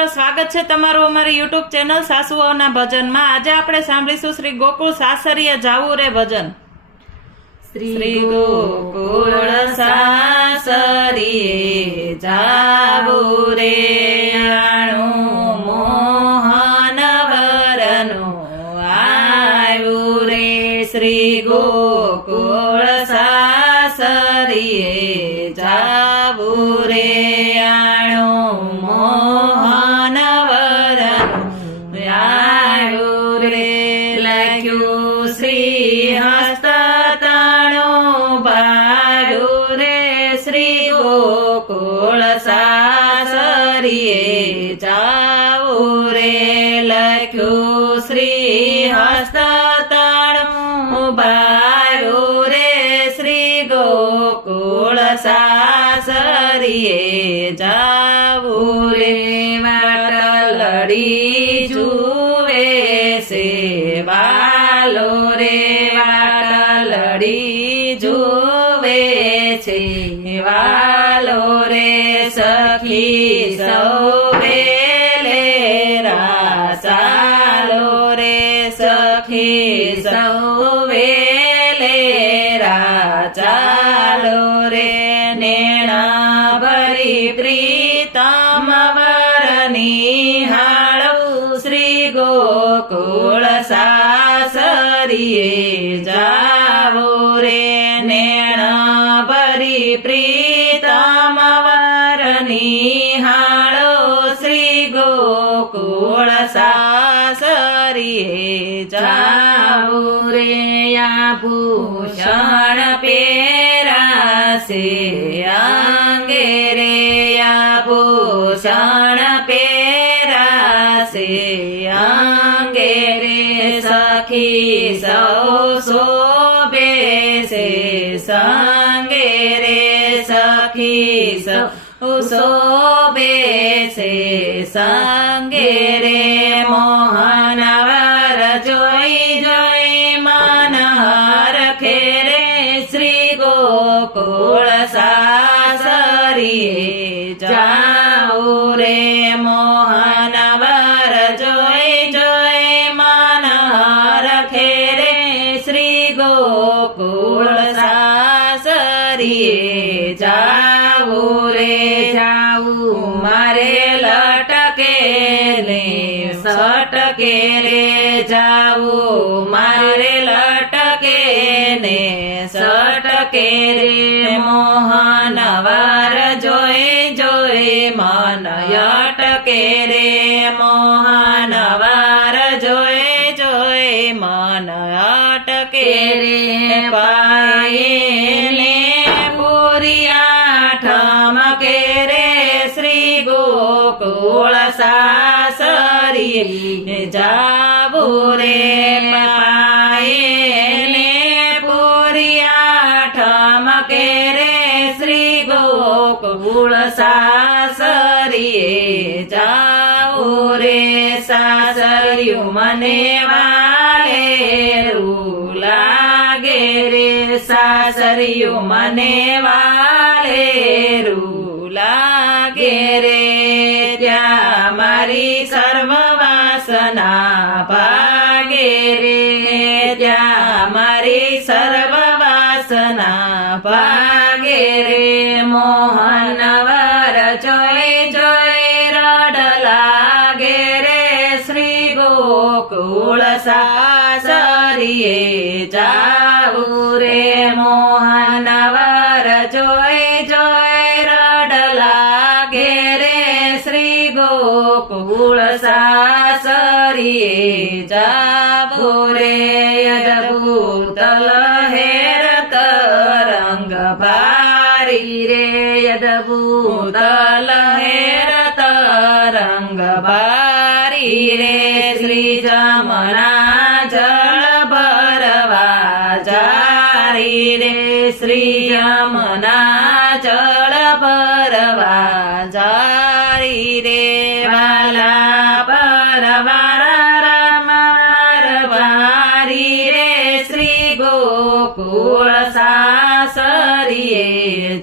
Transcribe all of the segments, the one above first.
મિત્રો, સ્વાગત છે તમારું અમારી યુટ્યુબ ચેનલ સાસુઓના ભજનમાં। આજે આપણે સાંભળીશું શ્રી ગોકુળ સાસરીએ જાવું રે ભજન। શ્રી ગોકુળ સાસરીએ જાવું રે, આણું મોહન વરનું આવ્યું રે। શ્રી ગોકુળ સાસરીએ જાવું રે, આણું મોહન વરનું આવ્યું રે। લખ્યું શ્રી હસ્ત શ્રી ગોકુળ સાસરીએ જાવું રે, લખ્યું શ્રી હસ્તતાણું બાયું રે। શ્રી ગોકુળ સાસરીએ જાવું રે, વાટલડી જુએ છે વાલો રે, વાટલડી જુએ છે વાલો રે। સખી સૌવે લેરા ચાલો રે, સખી સૌવે લેરા ચાલો રે। નેણા ભરી પ્રીતમ વરની હાળું, શ્રી ગોકુળ સાસરીએ જાવું રે। નેણા ભરી પ્રીતમ વરની હાળો, શ્રી ગોકુળ સાસરીએ જાવું રે। આભૂષણ પહેરાશે અંગે રે, આભૂષણ પહેરાશે અંગે રે। સખી સૌ શોભે છે સંગે રે, સખી સૌ શોભે છે સંગે રે। મોહન વર જોઈ જોઈ મન હરખે રે, શ્રી ગોકુળ સાસરીએ જાવું રે। મોહન વર જોઈ જોઈ મન હરખે રે, શ્રી ગોકુળ સાસરીએ જાવું રે। જાવું મારે લટકે ને સટકે રે, જાવું મારે લટકે ને સટકે રે। મોહન વાર જોઈ જોઈ મન અટકે રે, મોહન વાર જોઈ જોઈ મન અટકે રે। પાયે પુરિયા ઠમકે રે, શ્રી ગોકુળ સાસરીએ જાવું રે। પાયે પુરિયા ઠમકે રે, શ્રી ગોકુળ સાસરીએ જાવું રે। સાસરિયું મને વાલેરું લાગે રે, સાસરિયું મને વાલેરું લાગે રે। ત્યાં મારી સર્વ વાસના ભાગે રે, ત્યાં મારી સર્વ વાસના ભાગે રે। મોહન વર જોઈ જોઈ રડ લાગે રે, શ્રી ગોકુળ સાસરીએ જાવું રે। મોહન વર જોઈ જોઈ રડ લાગે રે, શ્રી ગોકુળ સાસરીએ જાવું રે। અદભુત લહેર તરંગ ભારી રે, અદભુત લહેર તરંગ ભારી રે। શ્રી જમના જળ ભરવા જારી રે, શ્રી જમના જળ ભરવા જારી રે। વાલા પરવાર રમવાર વારી રે, શ્રી ગોકુળ સાસરીએ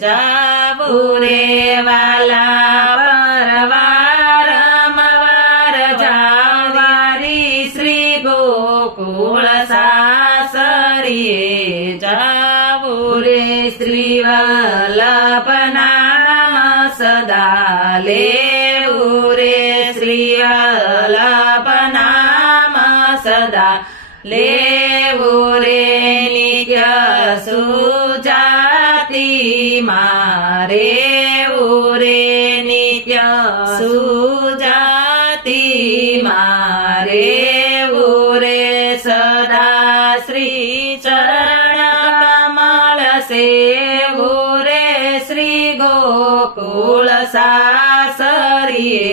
જાવું રે। વાલા પરવાર લેવું રે નિત્ય સુજાતિ મારે રે નિત્ય સુજાતિ મારે રે સદા શ્રી ચરણ કમળ સેવો રે શ્રી ગોકુળ સાસરીએ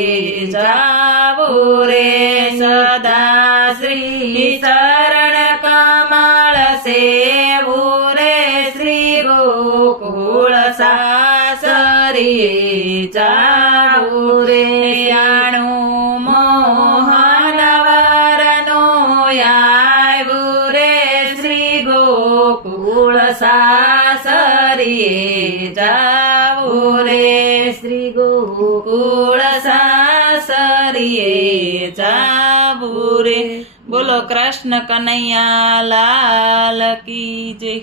જાવો રે સદા શ્રી ચરણ કમળ સેવો રે શ્રી ગોકુળ સાસરીએ જાવો રે જાણું મોહન વરનો આવ્યું રે શ્રી ગોકુળ સાસરીએ જાવું રે શ્રી ગોકુળ સાસરીએ જાવું રે. બોલો કૃષ્ણ કનૈયા લાલ કી જય.